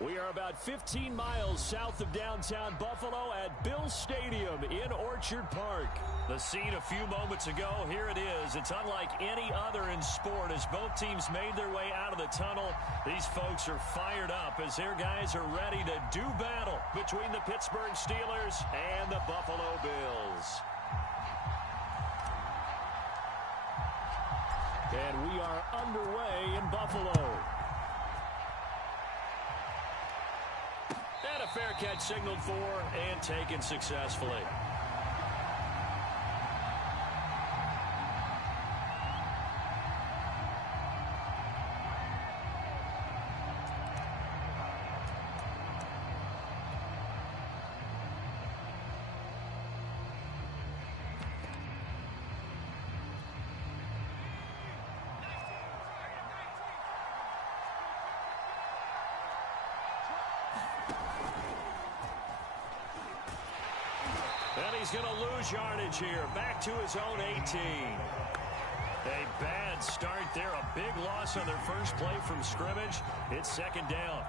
We are about 15 miles south of downtown Buffalo at Bills Stadium in Orchard Park. The scene a few moments ago, here it is. It's unlike any other in sport as both teams made their way out of the tunnel. These folks are fired up as their guys are ready to do battle between the Pittsburgh Steelers and the Buffalo Bills. And we are underway in Buffalo. And a fair catch signaled for and taken successfully. And he's going to lose yardage here. Back to his own 18. A bad start there. A big loss on their first play from scrimmage. It's second down.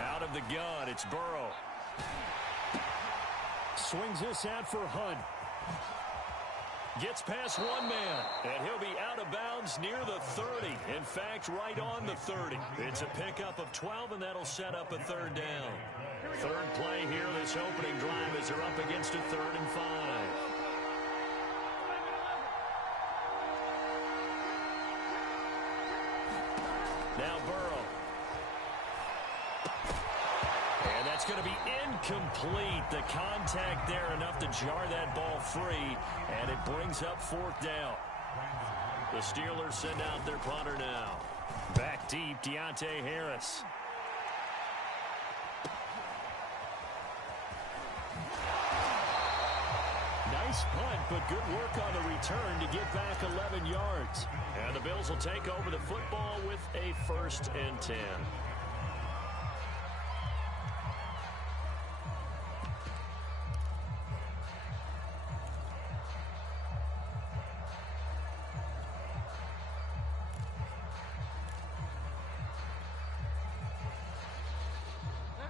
Out of the gun, it's Burrow. Swings this out for Hunt. Gets past one man, and he'll be out of bounds near the 30. In fact, right on the 30. It's a pickup of 12, and that'll set up a third down. Third play here this opening drive as they're up against a 3rd and 5. Now Burrow. And that's going to be incomplete. The contact there enough to jar that ball free, and it brings up 4th down. The Steelers send out their punter now. Back deep, Deontay Harris. Nice punt, but good work on the return to get back 11 yards. And the Bills will take over the football with a 1st and 10.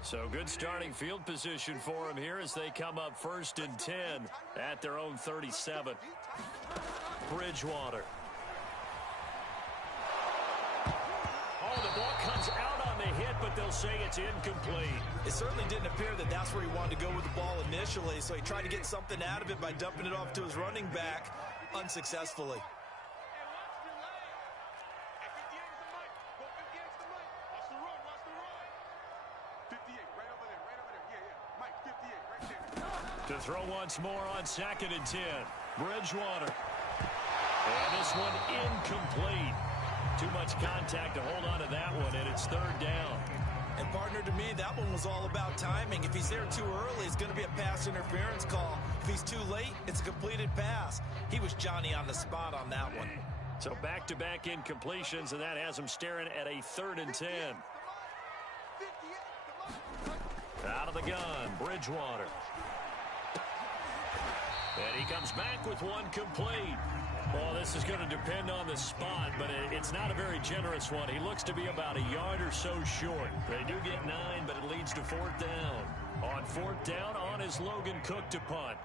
So good starting field position for them here as they come up 1st and 10 at their own 37. Bridgewater. Oh, the ball comes out on the hit, but they'll say it's incomplete. It certainly didn't appear that that's where he wanted to go with the ball initially, so he tried to get something out of it by dumping it off to his running back unsuccessfully. To throw once more on 2nd and 10. Bridgewater. And this one incomplete. Too much contact to hold on to that one, and it's 3rd down. And partner, to me, that one was all about timing. If he's there too early, it's going to be a pass interference call. If he's too late, it's a completed pass. He was Johnny on the spot on that one. So back-to-back incompletions, and that has him staring at a 3rd and 10. Out of the gun, Bridgewater. And he comes back with one complete. Well, this is going to depend on the spot, but it's not a very generous one. He looks to be about a yard or so short. They do get 9, but it leads to 4th down. On 4th down, on is Logan Cook to punt.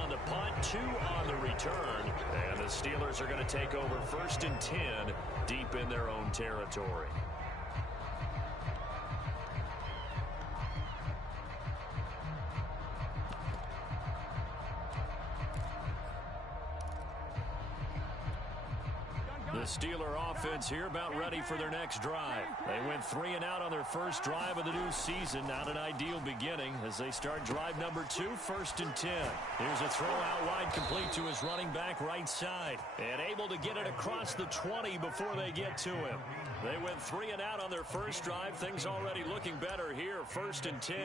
On the punt, 2 on the return, and the Steelers are going to take over 1st and 10 deep in their own territory. The Steeler offense here about ready for their next drive. They went 3 and out on their first drive of the new season. Not an ideal beginning as they start drive number 2, 1st and 10. Here's a throw out wide, complete to his running back right side. And able to get it across the 20 before they get to him. They went 3 and out on their first drive. Things already looking better here, 1st and 10.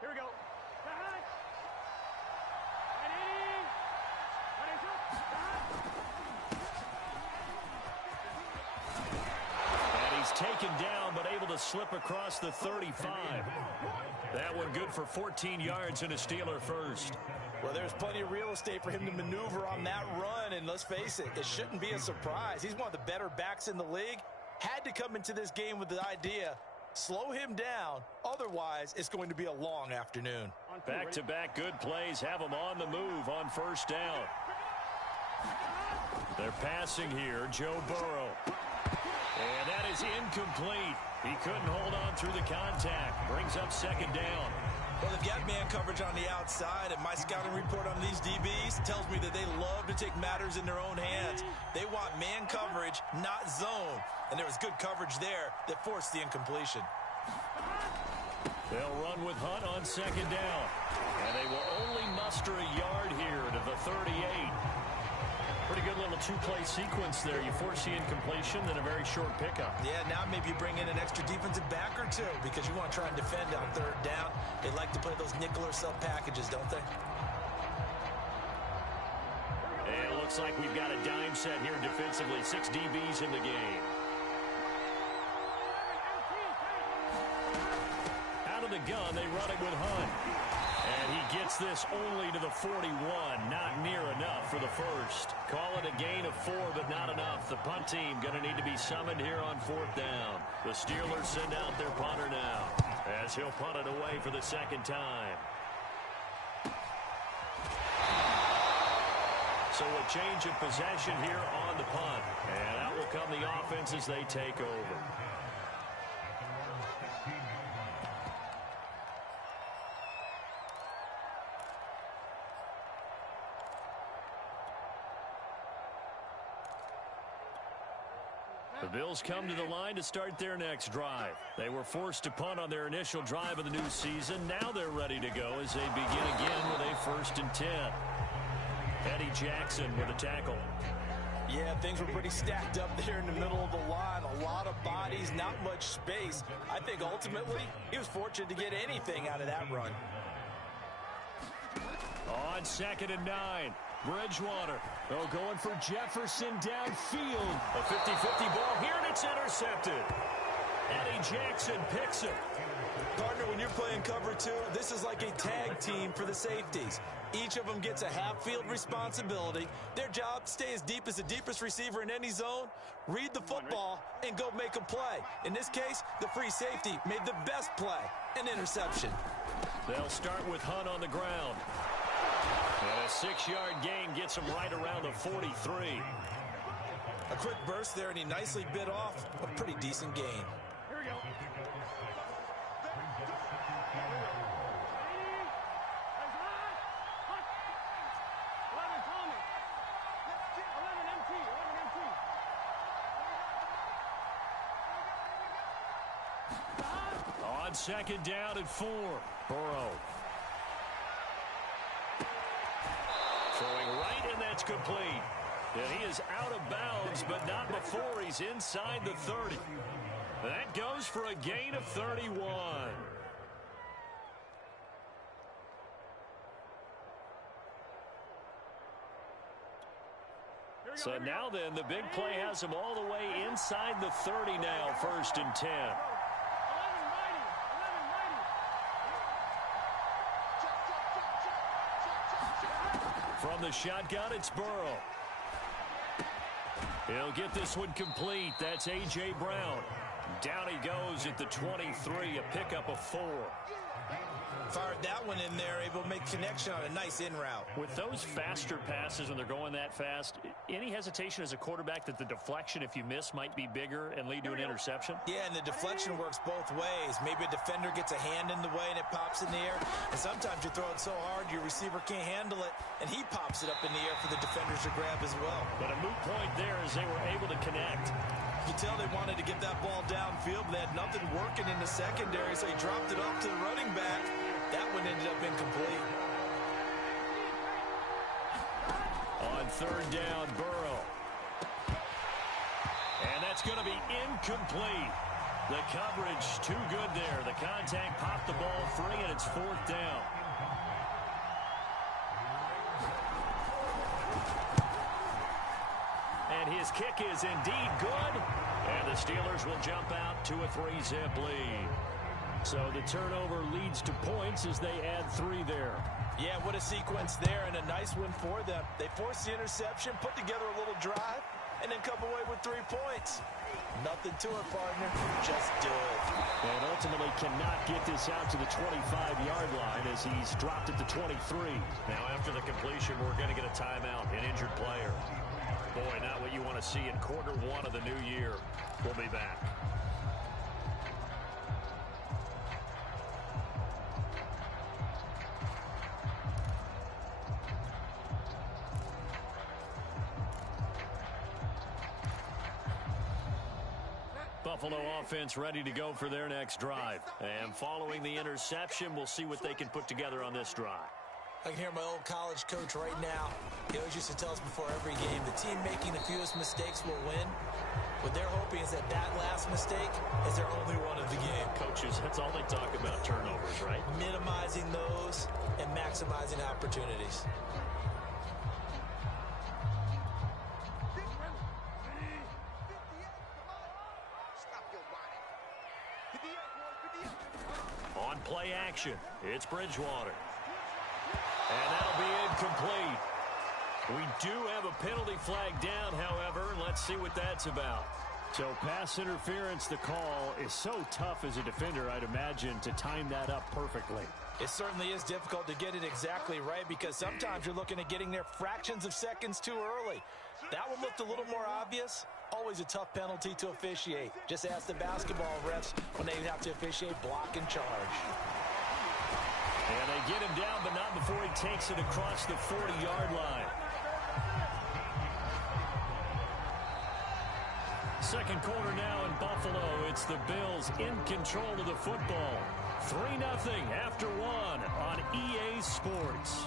Here we go. And he's taken down, but able to slip across the 35. That one good for 14 yards and a Steeler first. Well, there's plenty of real estate for him to maneuver on that run, and let's face it, it shouldn't be a surprise. He's one of the better backs in the league. Had to come into this game with the idea, slow him down, otherwise it's going to be a long afternoon. Back-to-back good plays have him on the move on first down. They're passing here, Joe Burrow. And that is incomplete. He couldn't hold on through the contact. Brings up 2nd down. Well, they've got man coverage on the outside, and my scouting report on these DBs tells me that they love to take matters in their own hands. They want man coverage, not zone. And there was good coverage there that forced the incompletion. They'll run with Hunt on 2nd down. And they will only muster a yard here to the 38. Pretty good little 2-play sequence there. You force the incompletion, then a very short pickup. Yeah, now maybe you bring in an extra defensive back or two because you want to try and defend on 3rd down. They like to play those nickel or sub packages, don't they? And it looks like we've got a dime set here defensively. 6 DBs in the game. Out of the gun, they run it with Hunt. And he gets this only to the 41. Not near enough for the first. Call it a gain of 4, but not enough. The punt team going to need to be summoned here on 4th down. The Steelers send out their punter now as he'll punt it away for the 2nd time. So a change of possession here on the punt. And out will come the offense as they take over. The Bills come to the line to start their next drive. They were forced to punt on their initial drive of the new season. Now they're ready to go as they begin again with a 1st and 10. Eddie Jackson with a tackle. Yeah, things were pretty stacked up there in the middle of the line. A lot of bodies, not much space. I think ultimately he was fortunate to get anything out of that run. On 2nd and 9. Bridgewater. Oh, going for Jefferson downfield. A 50-50 ball here, and it's intercepted. Eddie Jackson picks it. Partner, when you're playing cover 2, this is like a tag team for the safeties. Each of them gets a half-field responsibility. Their job, stay as deep as the deepest receiver in any zone, read the football, and go make a play. In this case, the free safety made the best play, an interception. They'll start with Hunt on the ground. And a 6-yard gain gets him right around the 43. A quick burst there, and he nicely bit off a pretty decent gain. Here we go. On 2nd down and 4. Burrow. Throwing right, and that's complete. And he is out of bounds, but not before he's inside the 30. That goes for a gain of 31. So now then, the big play has him all the way inside the 30 now, 1st and 10. From the shotgun, it's Burrow. He'll get this one complete. That's A.J. Brown. Down he goes at the 23, a pickup of 4. Fired that one in there, able to make connection on a nice in route. With those faster passes when they're going that fast, any hesitation as a quarterback that the deflection, if you miss, might be bigger and lead to an interception? Yeah, and the deflection works both ways. Maybe a defender gets a hand in the way and it pops in the air. And sometimes you throw it so hard your receiver can't handle it, and he pops it up in the air for the defenders to grab as well. But a moot point there as they were able to connect. You can tell they wanted to get that ball downfield, but they had nothing working in the secondary, so he dropped it off to the running back. That one ended up incomplete. On third down, Burrow. And that's going to be incomplete. The coverage too good there. The contact popped the ball free, and it's fourth down. And his kick is indeed good. And the Steelers will jump out to a 3-zip lead. So the turnover leads to points as they add 3 there. Yeah, what a sequence there, and a nice one for them. They forced the interception, put together a little drive, and then come away with 3 points. Nothing to it, partner. Just do it. And ultimately cannot get this out to the 25-yard line as he's dropped at the 23. Now after the completion, we're going to get a timeout, an injured player. Boy, not what you want to see in quarter 1 of the new year. We'll be back. Buffalo offense ready to go for their next drive. And following the interception, we'll see what they can put together on this drive. I can hear my old college coach right now. He always used to tell us before every game, the team making the fewest mistakes will win. What they're hoping is that last mistake is their only one of the game. Coaches, that's all they talk about, turnovers, right? Minimizing those and maximizing opportunities. On play action, it's Bridgewater. And that'll be incomplete. We do have a penalty flag down, however. Let's see what that's about. So pass interference, the call is so tough as a defender, I'd imagine, to time that up perfectly. It certainly is difficult to get it exactly right because sometimes you're looking at getting there fractions of seconds too early. That one looked a little more obvious. Always a tough penalty to officiate. Just ask the basketball refs when they have to officiate block and charge. And they get him down, but not before he takes it across the 40-yard line. Second quarter now in Buffalo. It's the Bills in control of the football. 3-0 after 1 on EA Sports.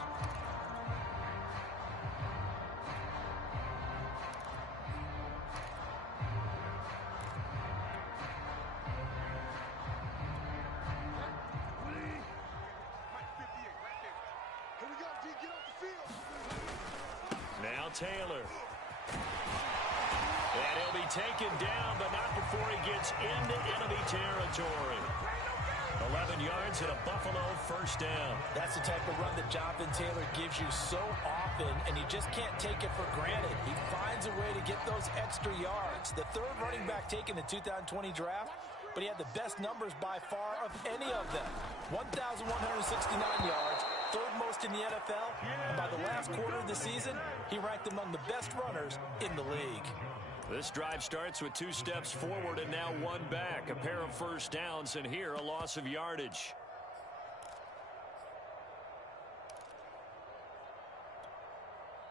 Now Taylor. And he'll be taken down, but not before he gets into enemy territory. 11 yards and a Buffalo first down. That's the type of run that Jonathan Taylor gives you so often, and you just can't take it for granted. He finds a way to get those extra yards. The third running back taken in the 2020 draft, but he had the best numbers by far of any of them. 1,169 yards, third most in the NFL, and by the last quarter of the season, he ranked among the best runners in the league. This drive starts with 2 steps forward and now 1 back. A pair of first downs, and here a loss of yardage.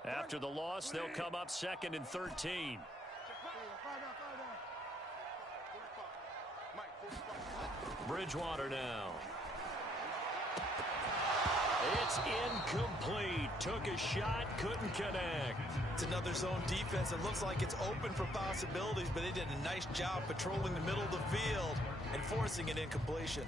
After the loss, they'll come up 2nd and 13. Bridgewater now. It's incomplete. Took a shot, couldn't connect. It's another zone defense. It looks like it's open for possibilities, but they did a nice job patrolling the middle of the field and forcing an incompletion.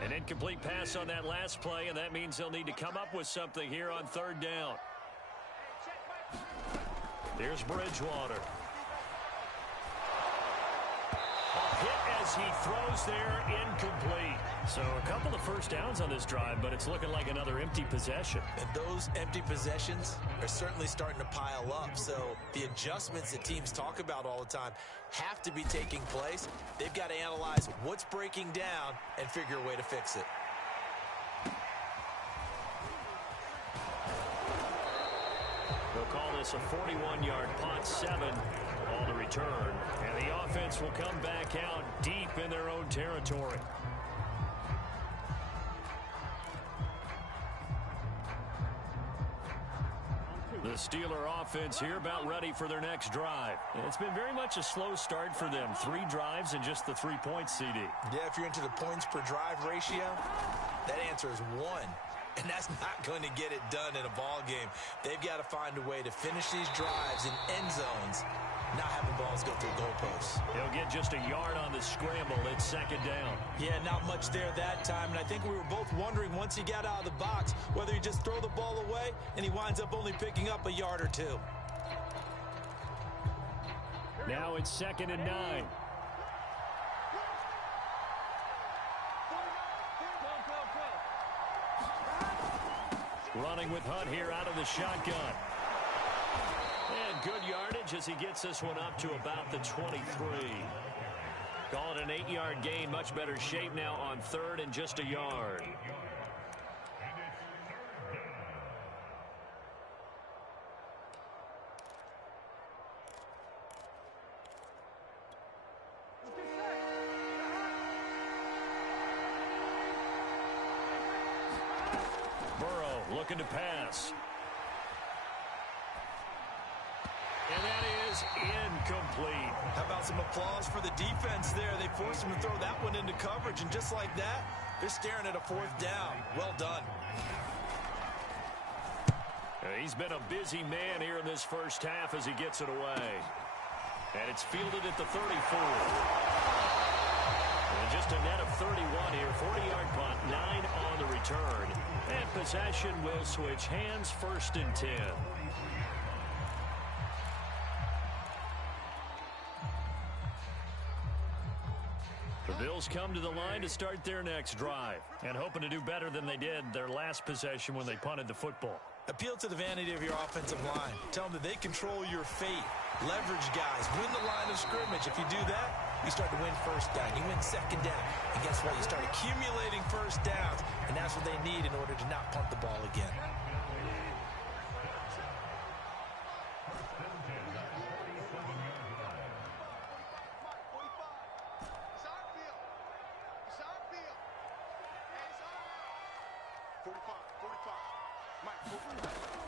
An incomplete pass on that last play, and that means they'll need to come up with something here on 3rd down. Here's Bridgewater. A hit as as he throws there, incomplete. So a couple of first downs on this drive, but it's looking like another empty possession. And those empty possessions are certainly starting to pile up. So the adjustments that teams talk about all the time have to be taking place. They've got to analyze what's breaking down and figure a way to fix it. They'll call this a 41-yard punt, 7 on the return. And the offense will come back out deep in their own territory. The Steeler offense here about ready for their next drive. It's been very much a slow start for them. 3 drives and just the 3 points, CD. Yeah, if you're into the points per drive ratio, that answer is 1. And that's not going to get it done in a ball game. They've got to find a way to finish these drives in end zones, not having balls go through goalposts. He'll get just a yard on the scramble. It's second down. Yeah, not much there that time. And I think we were both wondering once he got out of the box whether he just throw the ball away and he winds up only picking up a yard or 2. Now it's 2nd and 9. Running with Hunt here out of the shotgun. And good yardage as he gets this one up to about the 23. Call it an 8-yard gain. Much better shape now on 3rd and just a yard. Looking to pass. And that is incomplete. How about some applause for the defense there? They forced him to throw that one into coverage, and just like that, they're staring at a 4th down. Well done. He's been a busy man here in this first half as he gets it away. And it's fielded at the 34. And just a net of 31 here. 40-yard punt, 9 on the return. And possession will switch hands, 1st and 10. The Bills come to the line to start their next drive and hoping to do better than they did their last possession when they punted the football. Appeal to the vanity of your offensive line. Tell them that they control your fate. Leverage guys. Win the line of scrimmage. If you do that, you start to win 1st down. You win 2nd down. And guess what? You start accumulating 1st downs. And that's what they need in order to not punt the ball again.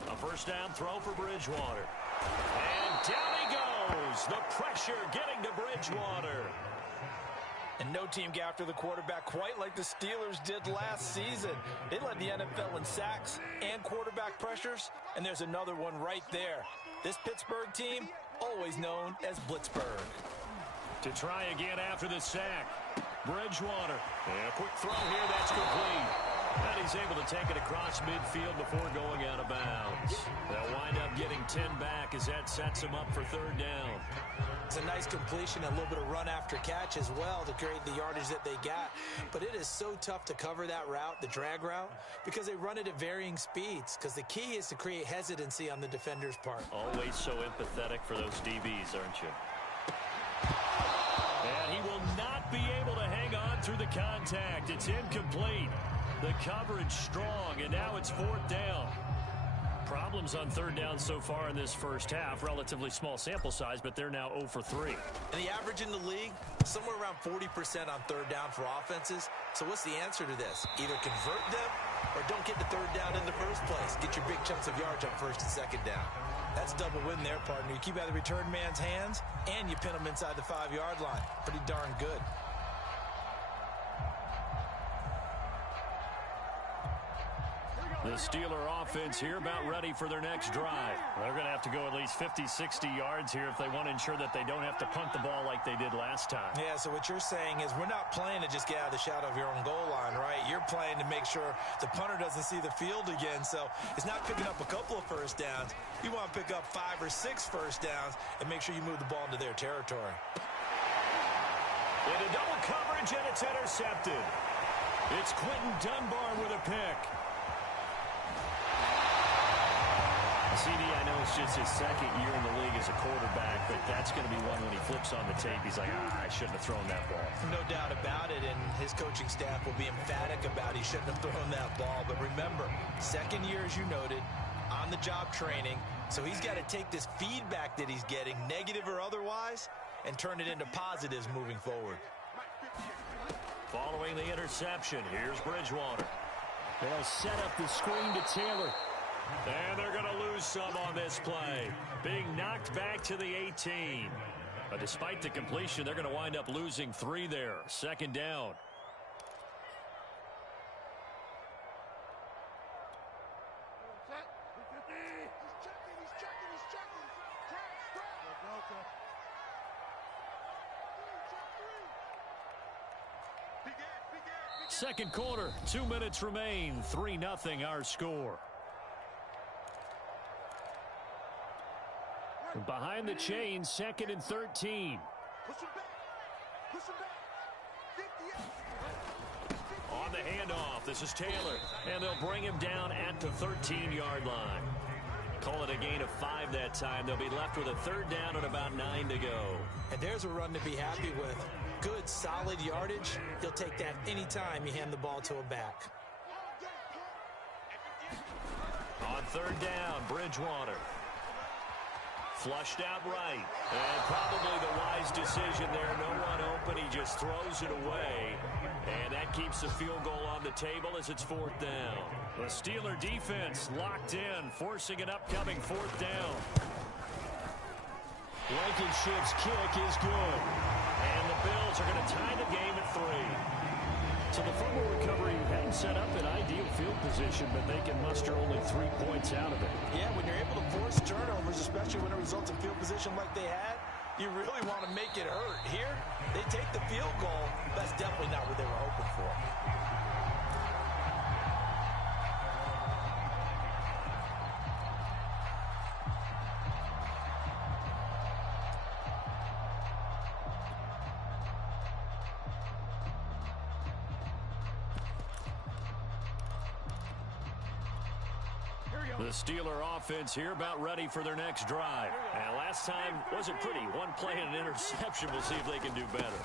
A 1st down throw for Bridgewater. And down he goes. The pressure getting to Bridgewater. And no team got after the quarterback quite like the Steelers did last season. They led the NFL in sacks and quarterback pressures, and there's another one right there. This Pittsburgh team, always known as Blitzburgh. To try again after the sack. Bridgewater. And a quick throw here, that's complete. And he's able to take it across midfield before going out of bounds. They'll wind up getting 10 back as that sets him up for 3rd down. It's a nice completion, a little bit of run after catch as well to create the yardage that they got. But it is so tough to cover that route, the drag route, because they run it at varying speeds. Because the key is to create hesitancy on the defender's part. Always so empathetic for those DBs, aren't you? And he will not be able to hang on through the contact. It's incomplete. The coverage strong, and now it's 4th down. Problems on 3rd down so far in this first half. Relatively small sample size, but they're now 0 for 3. And the average in the league, somewhere around 40% on 3rd down for offenses. So what's the answer to this? Either convert them or don't get the 3rd down in the first place. Get your big chunks of yards on 1st and 2nd down. That's double win there, partner. You keep out of the return man's hands, and you pin them inside the 5-yard line. Pretty darn good. The Steeler offense here about ready for their next drive. They're going to have to go at least 50, 60 yards here if they want to ensure that they don't have to punt the ball like they did last time. Yeah, so what you're saying is we're not playing to just get out of the shadow of your own goal line, right? You're playing to make sure the punter doesn't see the field again. So it's not picking up a couple of first downs. You want to pick up 5 or 6 first downs and make sure you move the ball into their territory. Into double coverage, and it's intercepted. It's Quentin Dunbar with a pick. CD, I know it's just his second year in the league as a quarterback, but that's going to be one when he flips on the tape. He's like, I shouldn't have thrown that ball. No doubt about it, and his coaching staff will be emphatic about he shouldn't have thrown that ball. But remember, second year, as you noted, on-the-job training, so he's got to take this feedback that he's getting, negative or otherwise, and turn it into positives moving forward. Following the interception, here's Bridgewater. They'll set up the screen to Taylor. And they're going to lose some on this play. Being knocked back to the 18. But despite the completion, they're going to wind up losing 3 there. Second down. Second quarter, 2 minutes remain. 3-0 our score. Behind the chain, second and 13. On the handoff, this is Taylor. And they'll bring him down at the 13-yard line. Call it a gain of 5 that time. They'll be left with a third down and about 9 to go. And there's a run to be happy with. Good, solid yardage. He'll take that anytime you hand the ball to a back. On third down, Bridgewater. Flushed out right. And probably the wise decision there. No one open. He just throws it away. And that keeps the field goal on the table as it's fourth down. The Steeler defense locked in, forcing an upcoming fourth down. Blankenship's kick is good. And the Bills are going to tie the game at 3. So the fumble recovery hadn't set up an ideal field position, but they can muster only 3 points out of it. Yeah, when you're able to force turnovers, especially when it results in field position like they had, you really want to make it hurt. Here, they take the field goal. That's definitely not what they were hoping for. The Steeler offense here about ready for their next drive. And last time wasn't pretty. One play and an interception. We'll see if they can do better.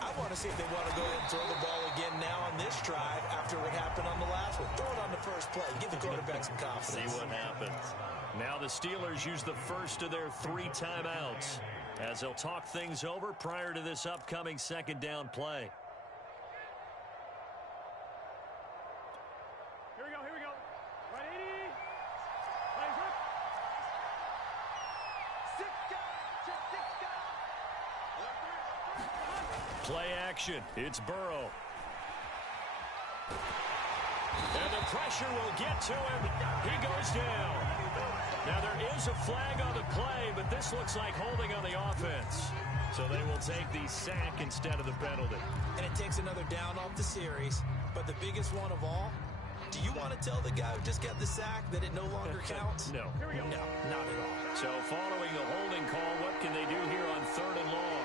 I want to see if they want to go ahead and throw the ball again now on this drive after what happened on the last one. Throw it on the first play. Give the quarterback some confidence. See what happens. Now the Steelers use the first of their 3 timeouts as they'll talk things over prior to this upcoming second down play. Here we go. Right 80. Play action. It's Burrow. And the pressure will get to him. He goes down. Now there is a flag on the play, but this looks like holding on the offense. So they will take the sack instead of the penalty. And it takes another down off the series. But the biggest one of all, do you want to tell the guy who just got the sack that it no longer counts? No. No, not at all. So following the holding call, what can they do here on third and long?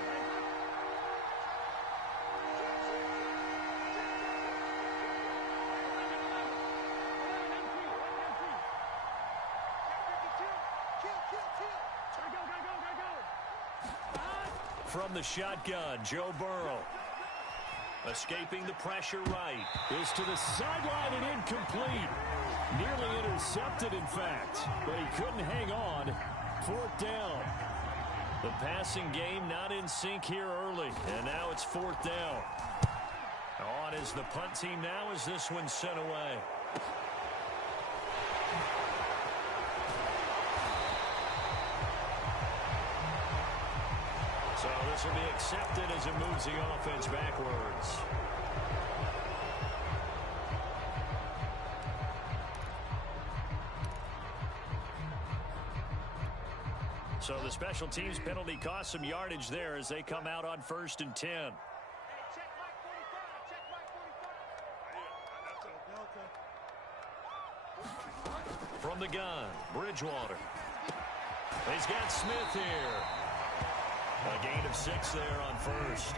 From the shotgun, Joe Burrow. Escaping the pressure right. Is to the sideline and incomplete. Nearly intercepted, in fact. But he couldn't hang on. Fourth down. The passing game not in sync here early. And now it's fourth down. On is the punt team now as this one's sent away. So this will be accepted as it moves the offense backwards. So the special teams penalty cost some yardage there as they come out on 1st and 10. From the gun, Bridgewater. He's got Smith here. A gain of 6 there on first.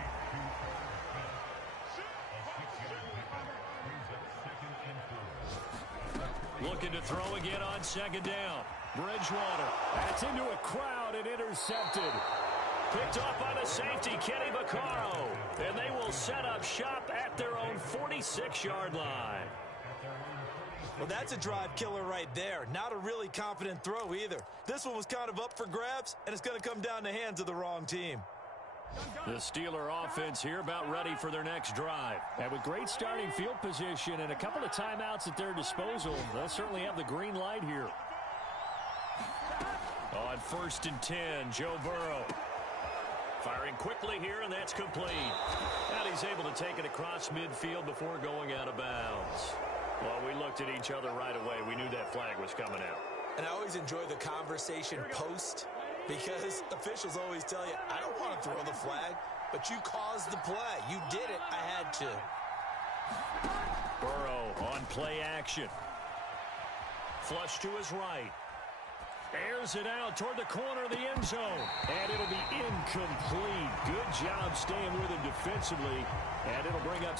Looking to throw again on second down. Bridgewater. That's into a crowd and intercepted. Picked off by the safety, Kenny Vaccaro. And they will set up shop at their own 46-yard line. Well, that's a drive killer right there. Not a really confident throw either. This one was kind of up for grabs, and it's going to come down in the hands of the wrong team. The Steeler offense here about ready for their next drive. And with great starting field position and a couple of timeouts at their disposal, they'll certainly have the green light here. On 1st and 10, Joe Burrow. Firing quickly here, and that's complete. And he's able to take it across midfield before going out of bounds. Well, we looked at each other right away. We knew that flag was coming out. And I always enjoy the conversation post, because officials always tell you, I don't want to throw the flag, but you caused the play. You did it. I had to. Burrow on play action. Flush to his right. Airs it out toward the corner of the end zone. And it'll be incomplete. Good job staying with him defensively. And it'll bring up...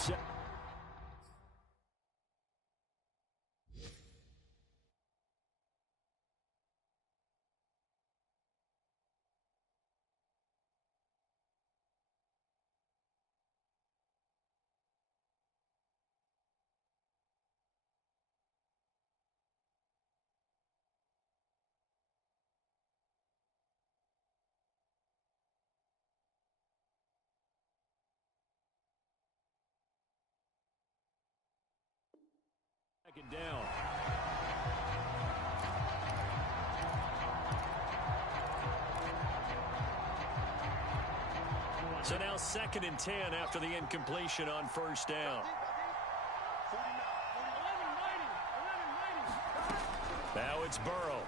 Second down. So now 2nd and 10 after the incompletion on 1st down. Now it's Burrow.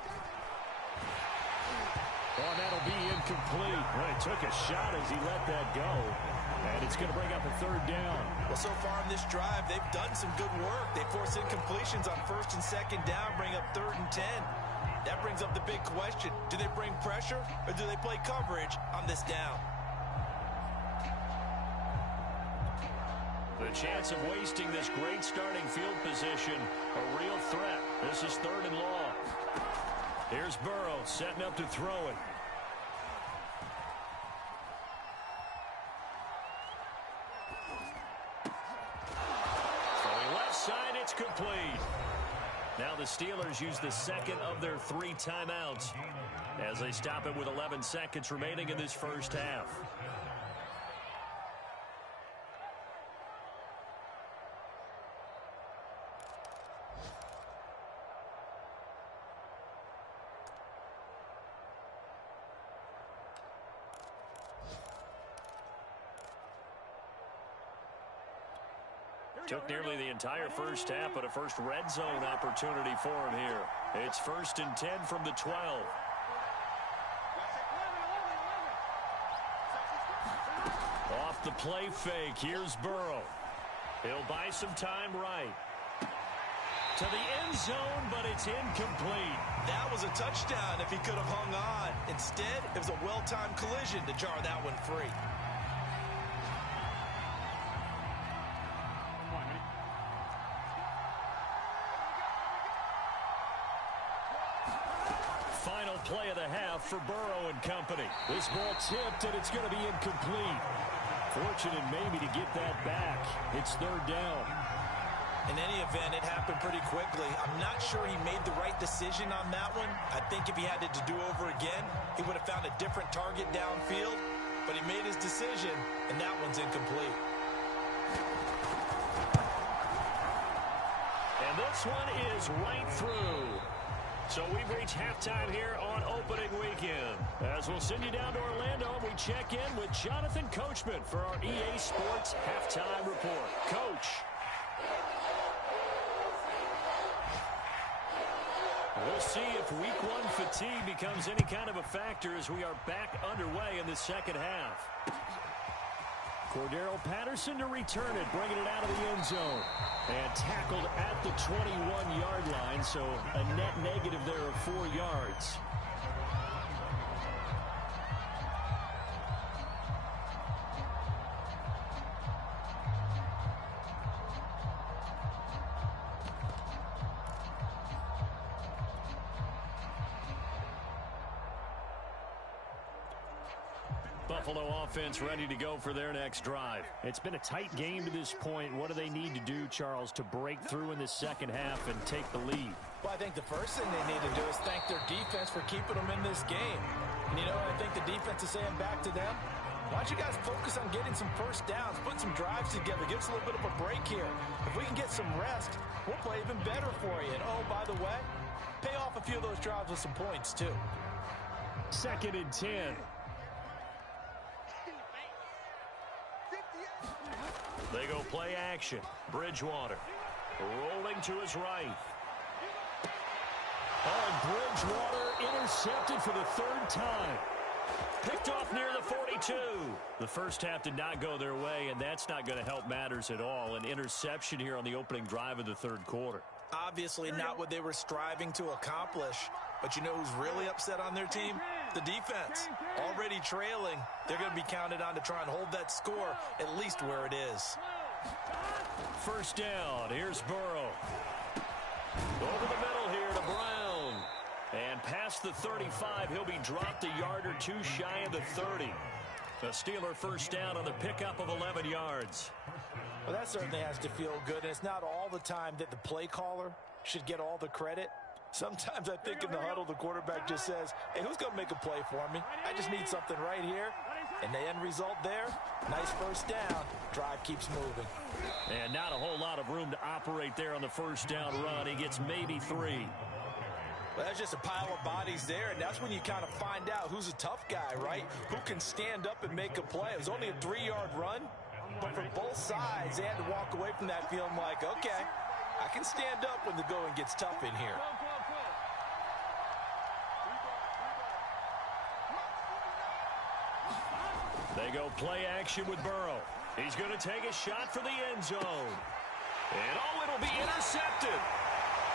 Oh, that'll be incomplete. Well, he took a shot as he let that go. And it's going to bring up a 3rd down. Well, so far in this drive, they've done some good work. They force incompletions on 1st and 2nd down, bring up 3rd and 10. That brings up the big question. Do they bring pressure or do they play coverage on this down? The chance of wasting this great starting field position, a real threat. This is 3rd and long. Here's Burrow setting up to throw it. Throwing left side, it's complete. Now the Steelers use the 2nd of their 3 timeouts as they stop it with 11 seconds remaining in this 1st half. Took nearly the entire 1st half, but a first red zone opportunity for him here. It's 1st and 10 from the 12. Off the play fake, here's Burrow. He'll buy some time right. To the end zone, but it's incomplete. That was a touchdown if he could have hung on. Instead, it was a well-timed collision to jar that one free. Final play of the half for Burrow and company. This ball tipped, and it's going to be incomplete. Fortunate maybe to get that back. It's 3rd down. In any event, it happened pretty quickly. I'm not sure he made the right decision on that one. I think if he had it to do over again, he would have found a different target downfield. But he made his decision, and that one's incomplete. And this one is right through. So we've reached halftime here on opening weekend. As we'll send you down to Orlando, we check in with Jonathan Coachman for our EA Sports Halftime Report. Coach. We'll see if week 1 fatigue becomes any kind of a factor as we are back underway in the 2nd half. Cordero Patterson to return it, bringing it out of the end zone. And tackled at the 21-yard line, so a net negative there of 4 yards. Buffalo offense ready to go for their next drive. It's been a tight game to this point. What do they need to do, Charles, to break through in the second half and take the lead? Well, I think the first thing they need to do is thank their defense for keeping them in this game. And you know what I think the defense is saying back to them? Why don't you guys focus on getting some first downs, put some drives together, give us a little bit of a break here. If we can get some rest, we'll play even better for you. And, oh, by the way, pay off a few of those drives with some points, too. 2nd and 10. They go play action. Bridgewater rolling to his right. Oh, Bridgewater intercepted for the 3rd time. Picked off near the 42. The first half did not go their way, and that's not going to help matters at all. An interception here on the opening drive of the 3rd quarter. Obviously not what they were striving to accomplish. But you know who's really upset on their team? The defense. Already trailing. They're going to be counted on to try and hold that score at least where it is. 1st down. Here's Burrow. Over the middle here to Brown. And past the 35, he'll be dropped a yard or two shy of the 30. A Steeler 1st down on the pickup of 11 yards. Well, that certainly has to feel good, and it's not all the time that the play caller should get all the credit. Sometimes I think in the huddle, the quarterback just says, hey, who's going to make a play for me? I just need something right here. And the end result there, nice 1st down. Drive keeps moving. And not a whole lot of room to operate there on the 1st down run. He gets maybe 3. Well, that's just a pile of bodies there, and that's when you kind of find out who's a tough guy, right? Who can stand up and make a play. It was only a 3-yard run, but for both sides, they had to walk away from that feeling like, okay, I can stand up when the going gets tough in here. They go play action with Burrow. He's going to take a shot for the end zone. And, oh, it'll be intercepted.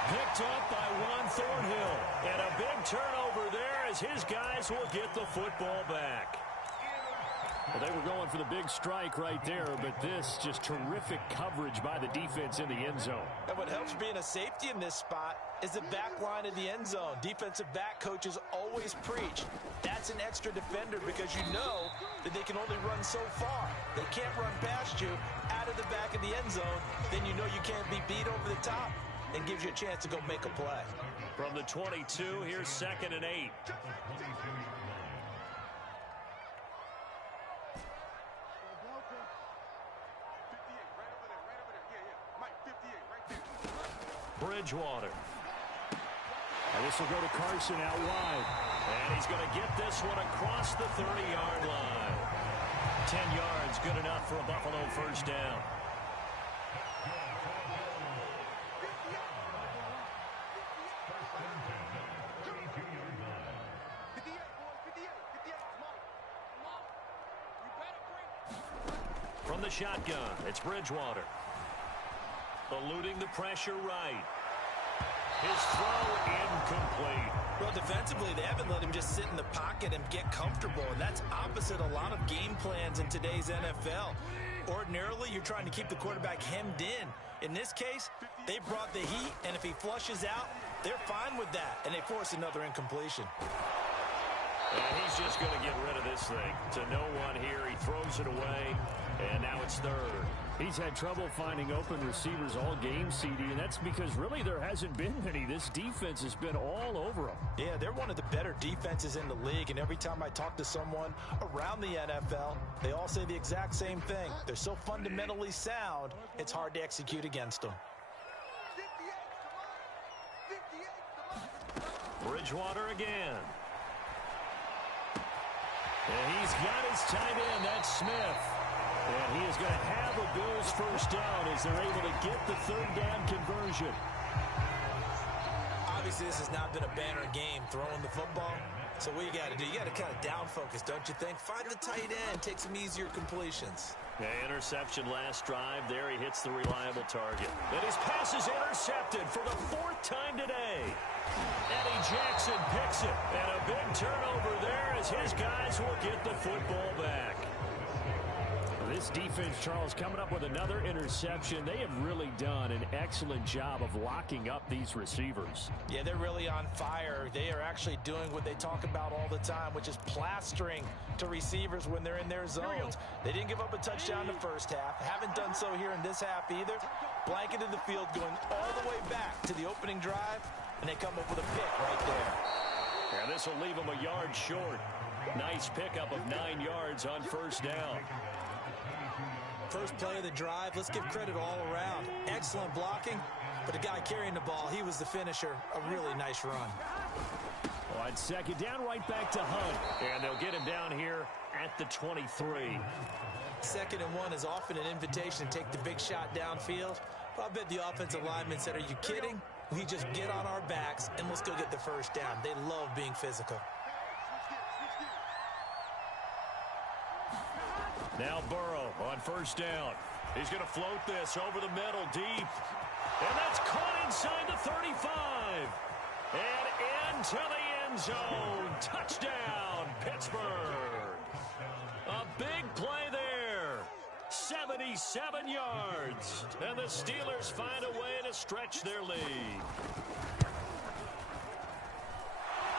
Picked up by Juan Thornhill. And a big turnover there as his guys will get the football back. Well, they were going for the big strike right there, but this just terrific coverage by the defense in the end zone. And what helps being a safety in this spot is the back line of the end zone. Defensive back coaches always preach. That's an extra defender because you know that they can only run so far. They can't run past you out of the back of the end zone. Then you know you can't be beat over the top and gives you a chance to go make a play. From the 22, here's 2nd and 8. Bridgewater. And this will go to Carson out wide. And he's going to get this one across the 30-yard line. 10 yards, good enough for a Buffalo 1st down. From the shotgun, it's Bridgewater. Eluding the pressure right. His throw incomplete. Well, defensively, they haven't let him just sit in the pocket and get comfortable, and that's opposite a lot of game plans in today's NFL. Ordinarily, you're trying to keep the quarterback hemmed in. In this case, they brought the heat, and if he flushes out, they're fine with that, and they force another incompletion. And he's just going to get rid of this thing to no one here. He throws it away, and now it's 3rd. He's had trouble finding open receivers all game, CD, and that's because really there hasn't been many. This defense has been all over them. Yeah, they're one of the better defenses in the league, and every time I talk to someone around the NFL, they all say the exact same thing. They're so fundamentally sound, it's hard to execute against them. Bridgewater again. And he's got his tight end, that's Smith. And he is going to have a Bills 1st down as they're able to get the 3rd down conversion. Obviously, this has not been a banner game throwing the football. So what you got to do, you got to kind of down focus, don't you think? Find the tight end, take some easier completions. Yeah, interception last drive. There he hits the reliable target. And his pass is intercepted for the 4th time today. Eddie Jackson picks it. And a big turnover there as his guys will get the football back. This defense, Charles, coming up with another interception. They have really done an excellent job of locking up these receivers. Yeah, they're really on fire. They are actually doing what they talk about all the time, which is plastering to receivers when they're in their zones. They didn't give up a touchdown in the first half. Haven't done so here in this half either. Blanketed the field going all the way back to the opening drive, and they come up with a pick right there. Yeah, this will leave them a yard short. Nice pickup of 9 yards on first down. First play of the drive, let's give credit all around. Excellent blocking, but the guy carrying the ball, he was the finisher. A really nice run. On second down, right back to Hunt. And they'll get him down here at the 23. 2nd and 1 is often an invitation to take the big shot downfield. But I bet the offensive lineman said, are you kidding? We just get on our backs and let's go get the first down. They love being physical. Now Burrow on first down. He's going to float this over the middle deep. And that's caught inside the 35. And into the end zone. Touchdown, Pittsburgh. A big play there. 77 yards. And the Steelers find a way to stretch their lead.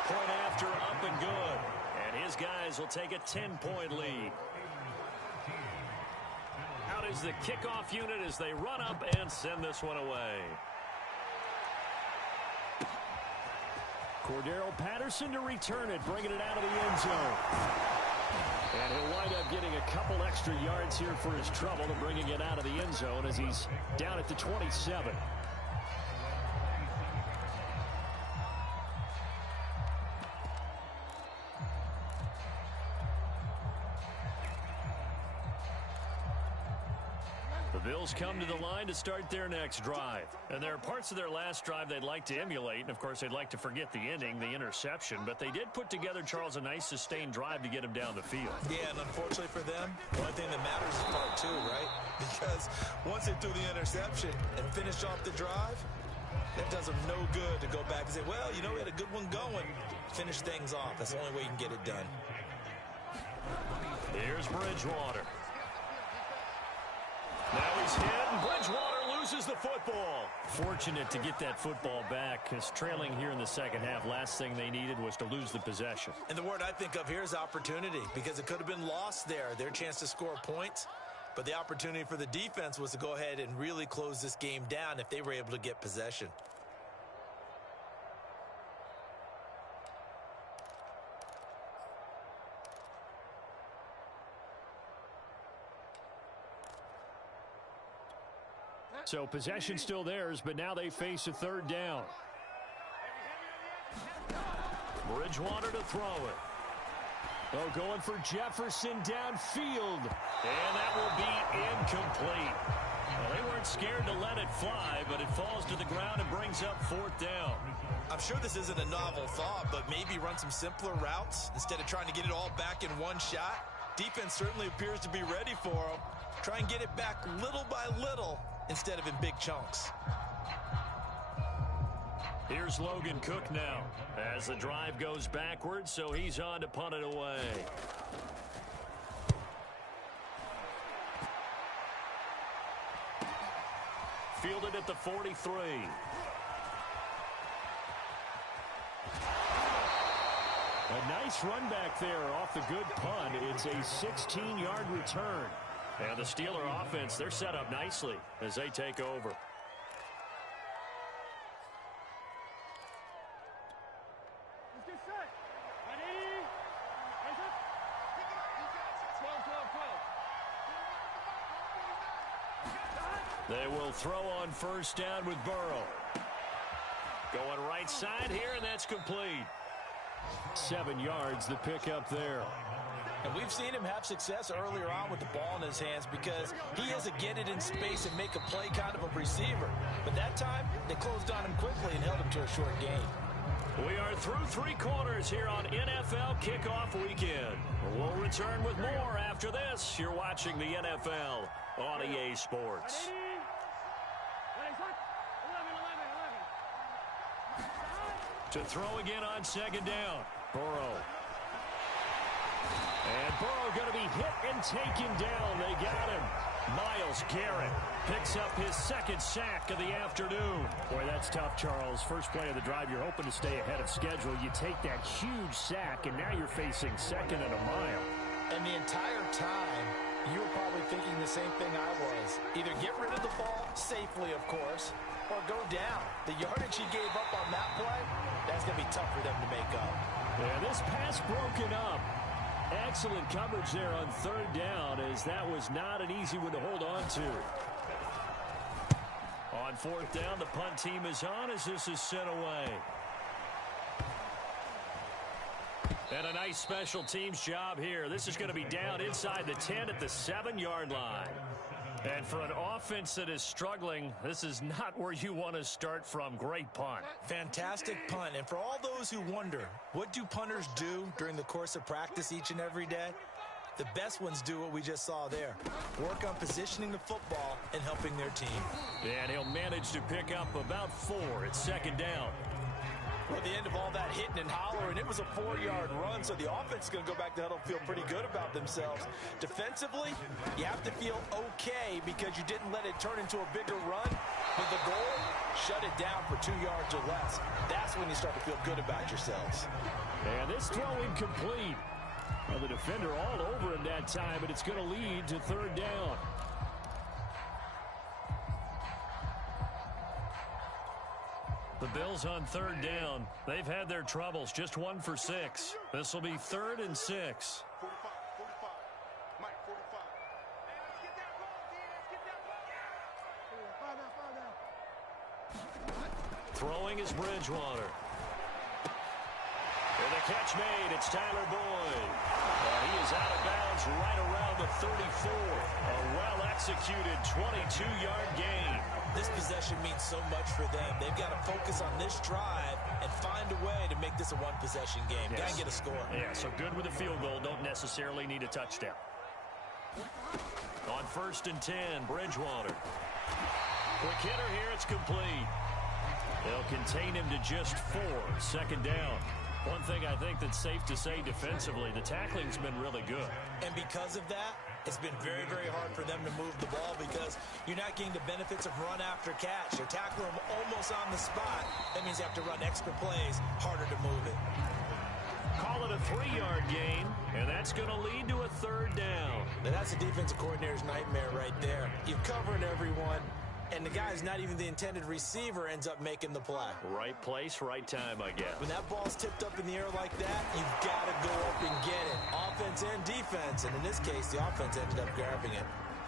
Point after, up and good. And his guys will take a 10-point lead. Out is the kickoff unit as they run up and send this one away. Cordero Patterson to return it, bringing it out of the end zone. And he'll wind up getting a couple extra yards here for his trouble to bringing it out of the end zone as he's down at the 27. The Bills come to the line to start their next drive. And there are parts of their last drive they'd like to emulate. And, of course, they'd like to forget the ending, the interception. But they did put together, Charles, a nice sustained drive to get him down the field. Yeah, and unfortunately for them, the only thing that matters is part 2, right? Because once they threw the interception and finished off the drive, that does them no good to go back and say, well, you know, we had a good one going. Finish things off. That's the only way you can get it done. Here's Bridgewater. Now he's hit, and Bridgewater loses the football. Fortunate to get that football back, because trailing here in the second half, last thing they needed was to lose the possession. And the word I think of here is opportunity, because it could have been lost there, their chance to score points. But the opportunity for the defense was to go ahead and really close this game down if they were able to get possession. So possession still theirs, but now they face a third down. Bridgewater to throw it. Oh, going for Jefferson downfield. And that will be incomplete. Well, they weren't scared to let it fly, but it falls to the ground and brings up 4th down. I'm sure this isn't a novel thought, but maybe run some simpler routes instead of trying to get it all back in one shot. Defense certainly appears to be ready for them. Try and get it back little by little instead of in big chunks. Here's Logan Cook now as the drive goes backwards, so he's on to punt it away. Fielded at the 43. A nice run back there off the good punt. It's a 16-yard return. And the Steeler offense, they're set up nicely as they take over. They will throw on first down with Burrow. Going right side here, and that's complete. 7 yards, the pickup there. And we've seen him have success earlier on with the ball in his hands because he is a get it in space and make a play kind of a receiver. But that time, they closed on him quickly and held him to a short gain. We are through 3 quarters here on NFL Kickoff Weekend. We'll return with more after this. You're watching the NFL on EA Sports. To throw again on second down. Burrow. And Burrow going to be hit and taken down. They got him. Myles Garrett picks up his second sack of the afternoon. Boy, that's tough, Charles. First play of the drive, you're hoping to stay ahead of schedule. You take that huge sack, and now you're facing second and a mile. And the entire time, you were probably thinking the same thing I was. Either get rid of the ball, safely, of course, or go down. The yardage he gave up on that play, that's going to be tough for them to make up. Yeah, this pass broken up. Excellent coverage there on third down, as that was not an easy one to hold on to. On fourth down, the punt team is on as this is sent away. And a nice special teams job here. This is going to be down inside the 10 at the 7-yard line. And for an offense that is struggling, this is not where you want to start from. Great punt. Fantastic punt. And for all those who wonder, what do punters do during the course of practice each and every day? The best ones do what we just saw there. Work on positioning the football and helping their team. And he'll manage to pick up about 4 at second down. Well, the end of all that hitting and hollering, it was a 4-yard run, so the offense is going to go back to huddle, feel pretty good about themselves. Defensively, you have to feel okay because you didn't let it turn into a bigger run. But the goal, shut it down for 2 yards or less. That's when you start to feel good about yourselves. And this throw incomplete. Well, the defender all over him that time, but it's going to lead to third down. The Bills on third down. They've had their troubles. Just 1 for 6. This will be 3rd and 6. Throwing is Bridgewater. And the catch made. It's Tyler Boyd. He is out of bounds right around the 34. A well-executed 22-yard gain. This possession means so much for them. They've got to focus on this drive and find a way to make this a one-possession game. Yes. Got to get a score. Yeah, so good with a field goal. Don't necessarily need a touchdown. On 1st and 10, Bridgewater. Quick hitter here. It's complete. They'll contain him to just 4. Second down. One thing I think that's safe to say defensively, the tackling's been really good. And because of that, it's been very, very hard for them to move the ball because you're not getting the benefits of run after catch. You're tackling them almost on the spot. That means you have to run extra plays, harder to move it. Call it a 3-yard gain, and that's going to lead to a 3rd down. Now that's a defensive coordinator's nightmare right there. You're covering everyone, and the guy's not even the intended receiver ends up making the play. Right place, right time, I guess. When that ball's tipped up in the air like that, you've got to go up and get it. Offense and defense, and in this case, the offense ended up grabbing it.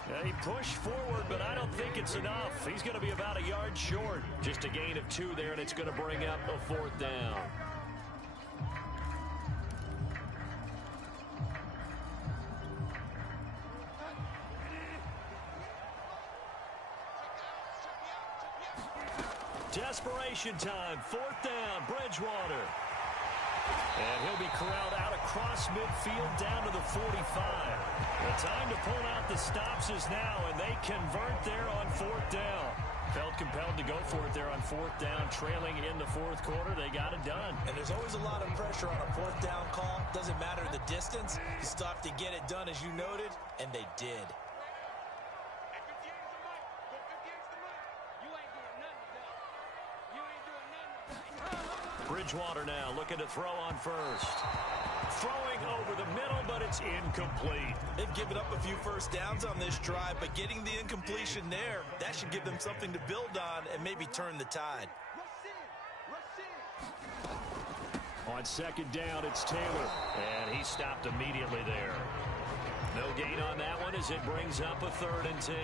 Yeah, he pushed forward, but I don't think it's enough. He's going to be about a yard short. Just a gain of 2 there, and it's going to bring up a 4th down. Desperation time. 4th down. Bridgewater. And he'll be corralled out across midfield down to the 45. The time to pull out the stops is now, and they convert there on 4th down. Felt compelled to go for it there on 4th down, trailing in the 4th quarter. They got it done. And there's always a lot of pressure on a 4th down call. Doesn't matter the distance. You still have to get it done, as you noted, and they did. Bridgewater now looking to throw on 1st. Throwing over the middle, but it's incomplete. They've given up a few first downs on this drive, but getting the incompletion there, that should give them something to build on and maybe turn the tide. On 2nd down, it's Taylor, and he stopped immediately there. No gain on that one as it brings up a 3rd and 10.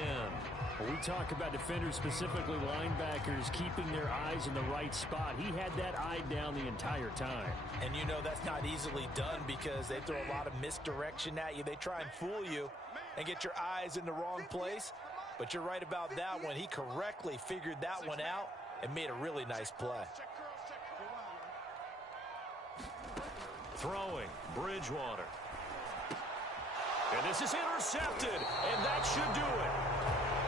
When we talk about defenders, specifically linebackers, keeping their eyes in the right spot. He had that eye down the entire time. And you know that's not easily done because they throw a lot of misdirection at you. They try and fool you and get your eyes in the wrong place. But you're right about that one. He correctly figured that one out and made a really nice play. Throwing, Bridgewater. And this is intercepted, and that should do it.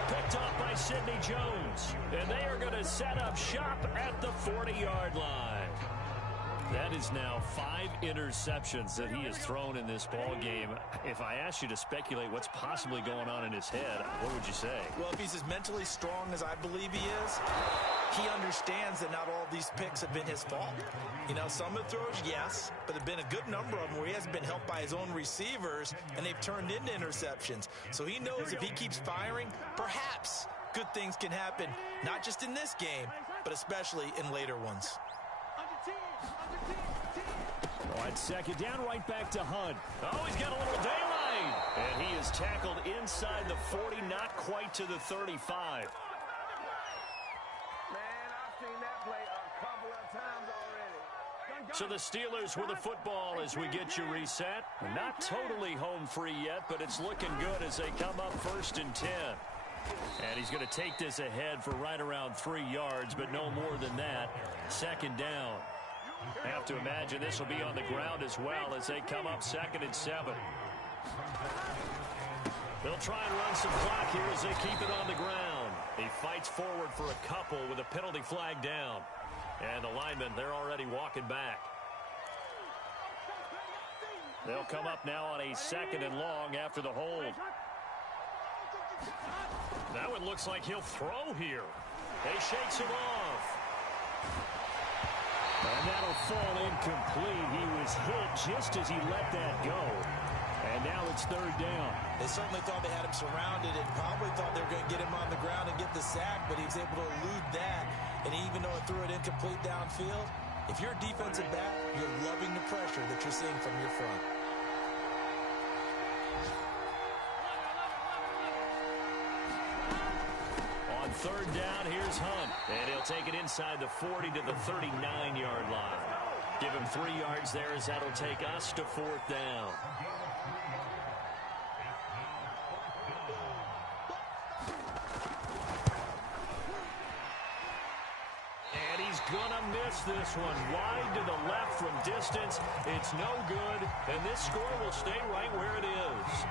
Picked up by Sidney Jones. And they are going to set up shop at the 40-yard line. That is now 5 interceptions that he has thrown in this ball game. If I asked you to speculate what's possibly going on in his head, what would you say? Well, if he's as mentally strong as I believe he is, he understands that not all of these picks have been his fault. You know, some of the throws, yes, but there have been a good number of them where he hasn't been helped by his own receivers, and they've turned into interceptions. So he knows if he keeps firing, perhaps good things can happen, not just in this game, but especially in later ones. On second down, right back to Hunt. Oh, he's got a little daylight. And he is tackled inside the 40, not quite to the 35. So the Steelers with the football as we get you reset. Not totally home free yet, but it's looking good as they come up 1st and 10. And he's going to take this ahead for right around 3 yards, but no more than that. 2nd down. I have to imagine this will be on the ground as well as they come up 2nd and 7. They'll try and run some clock here as they keep it on the ground. He fights forward for a couple with a penalty flag down. And the linemen, they're already walking back. They'll come up now on a 2nd and long after the hold. Now it looks like he'll throw here. He shakes it off. And that'll fall incomplete. He was hit just as he let that go. And now it's 3rd down. They certainly thought they had him surrounded and probably thought they were going to get him on the ground and get the sack, but he was able to elude that. And even though it threw it incomplete downfield, if you're a defensive back, you're loving the pressure that you're seeing from your front. On 3rd down, here's Hunt. And he'll take it inside the 40 to the 39-yard line. Give him 3 yards there as that'll take us to 4th down. And he's gonna miss this one. Wide to the left from distance. It's no good. And this score will stay right where it is.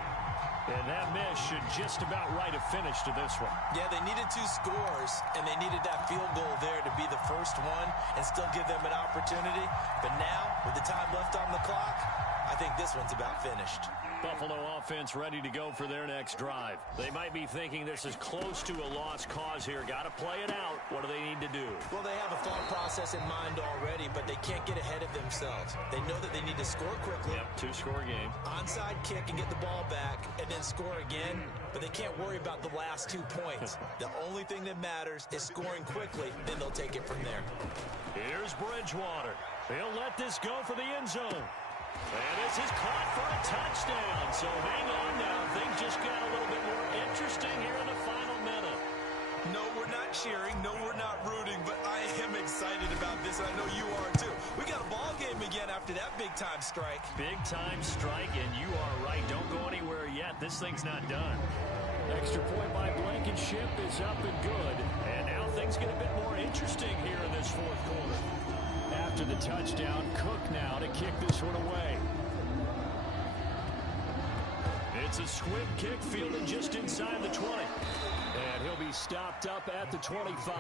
And that miss should just about write a finish to this one. Yeah, they needed 2 scores, and they needed that field goal there to be the first one and still give them an opportunity. But now, with the time left on the clock, I think this one's about finished. Buffalo offense ready to go for their next drive. They might be thinking this is close to a lost cause here. Got to play it out. What do they need to do? Well, they have a thought process in mind already, but they can't get ahead of themselves. They know that they need to score quickly. Yep, 2-score game. Onside kick and get the ball back and then score again, but they can't worry about the last 2 points. The only thing that matters is scoring quickly, then they'll take it from there. Here's Bridgewater. He'll let this go for the end zone. And this is caught for a touchdown. So hang on now. Things just got a little bit more interesting here in the final minute. No, we're not cheering. No, we're not rooting. But I am excited about this, and I know you are too. We got a ball game again after that big-time strike. Big-time strike, and you are right. Don't go anywhere yet. This thing's not done. Extra point by Blankenship is up and good. And now things get a bit more interesting here in this 4th quarter. After the touchdown, Cook now to kick this one away. It's a squib kick fielded just inside the 20. And he'll be stopped up at the 25.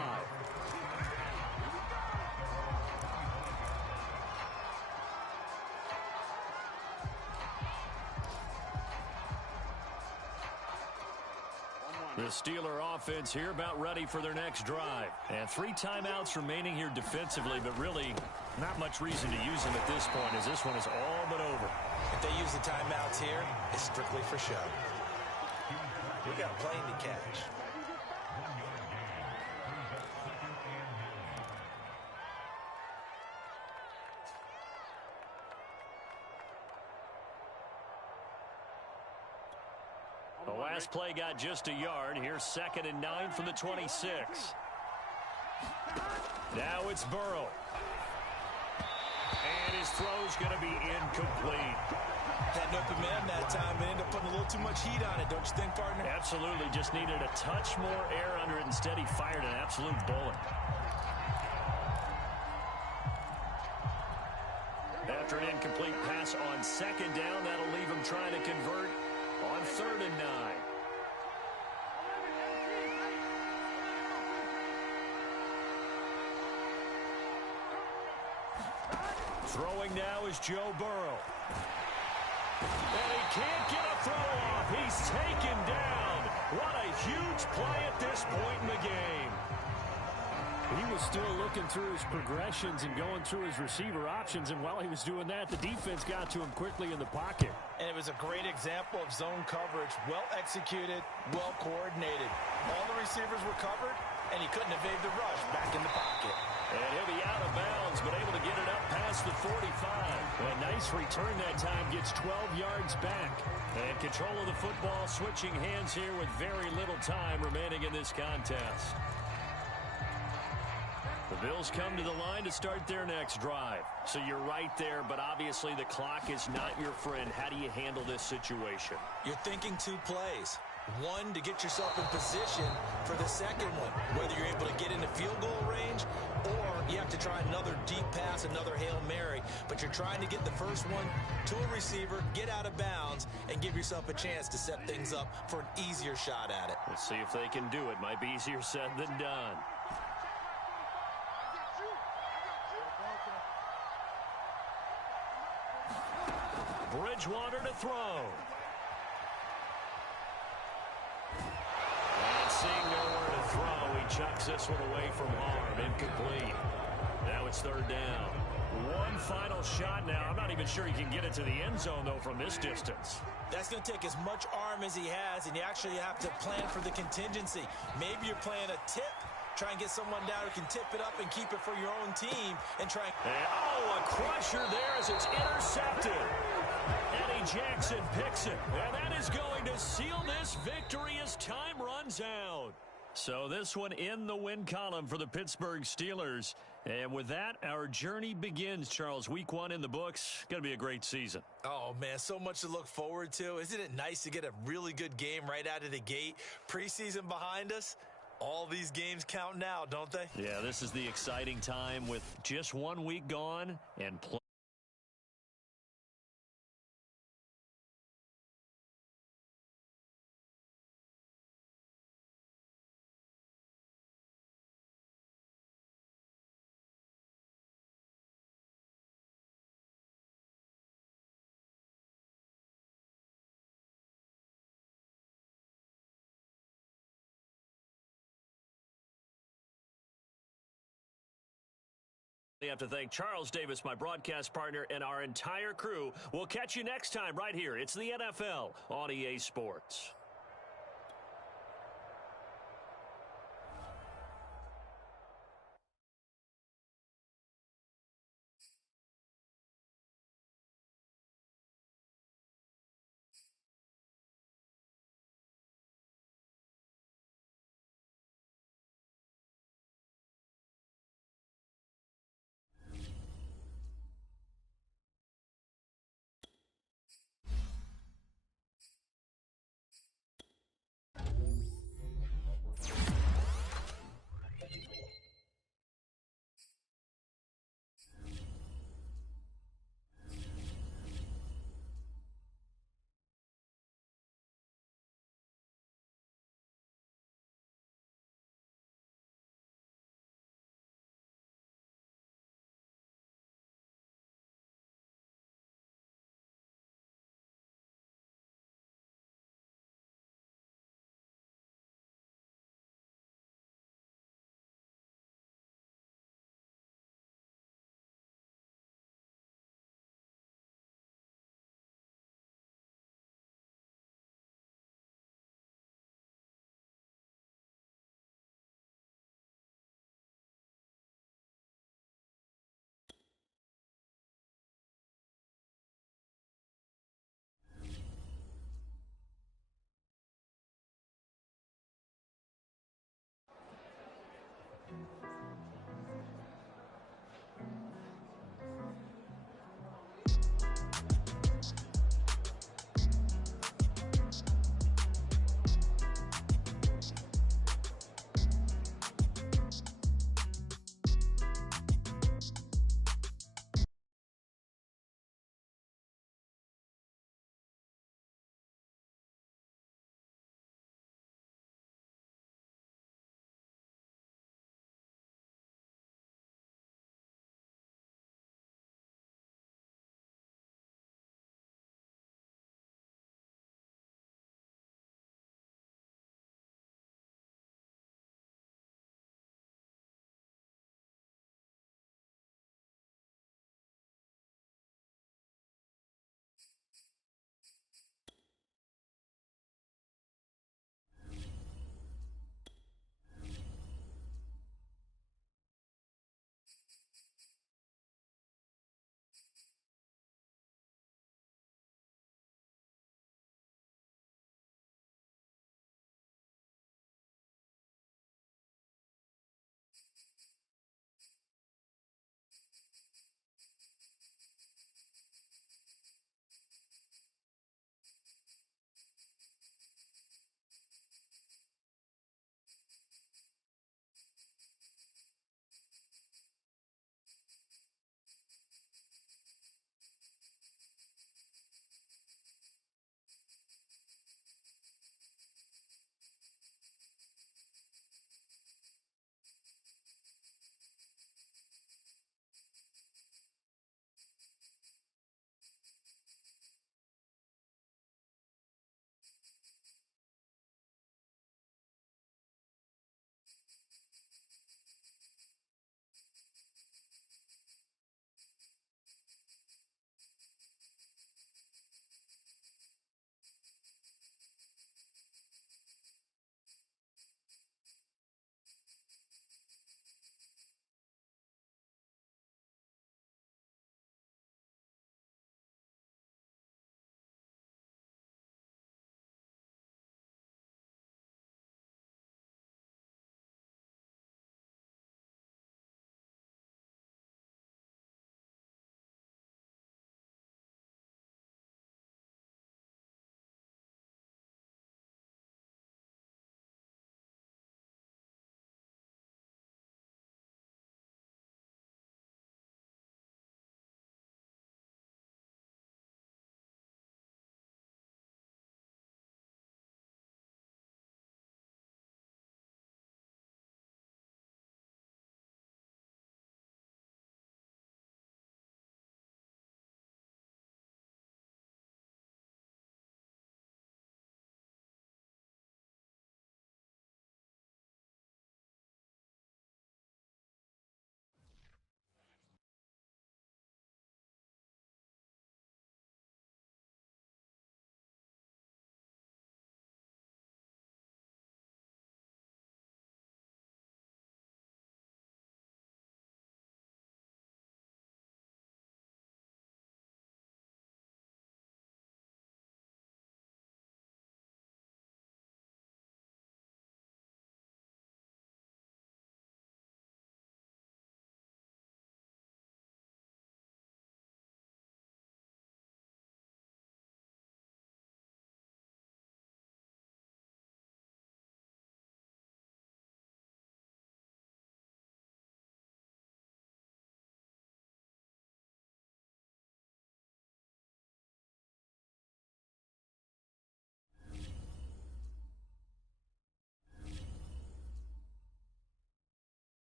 The Steeler offense here about ready for their next drive. And 3 timeouts remaining here defensively, but really not much reason to use them at this point as this one is all but over. If they use the timeouts here, it's strictly for show. We got a plane to catch. The last play got just a yard. Here's 2nd and 9 from the 26. Now it's Burrow. And his throw's going to be incomplete. Had an open man that time and ended up putting a little too much heat on it, don't you think, partner? Absolutely. Just needed a touch more air under it. Instead, he fired an absolute bullet. After an incomplete pass on 2nd down, that'll leave him trying to convert on 3rd and 9. Throwing now is Joe Burrow. And he can't get a throw off. He's taken down. What a huge play at this point in the game. He was still looking through his progressions and going through his receiver options, and while he was doing that, the defense got to him quickly in the pocket. And it was a great example of zone coverage. Well executed, well coordinated. All the receivers were covered, and he couldn't evade the rush back in the pocket. And he'll be out of bounds, but able to get it up past the 45. A nice return that time, gets 12 yards back. And control of the football, switching hands here with very little time remaining in this contest. The Bills come to the line to start their next drive. So you're right there, but obviously the clock is not your friend. How do you handle this situation? You're thinking 2 plays. One, to get yourself in position for the second one, whether you're able to get into field goal range or you have to try another deep pass, another Hail Mary. But you're trying to get the first one to a receiver, get out of bounds, and give yourself a chance to set things up for an easier shot at it. Let's see if they can do it. Might be easier said than done. Bridgewater to throw. And seeing nowhere to throw, he chucks this one away from harm. Incomplete. Now it's third down. One final shot now. I'm not even sure he can get it to the end zone, though, from this distance. That's going to take as much arm as he has, and you actually have to plan for the contingency. Maybe you're playing a tip. Try and get someone down who can tip it up and keep it for your own team. And try. Oh, a crusher there as it's intercepted. Eddie Jackson picks it. And that is going to seal this victory as time runs out. So this one in the win column for the Pittsburgh Steelers. And with that, our journey begins, Charles. Week 1 in the books. Going to be a great season. Oh, man, so much to look forward to. Isn't it nice to get a really good game right out of the gate? Preseason behind us. All these games count now, don't they? Yeah, this is the exciting time with just 1 week gone and play. I have to thank Charles Davis, my broadcast partner, and our entire crew. We'll catch you next time right here. It's the NFL on EA Sports.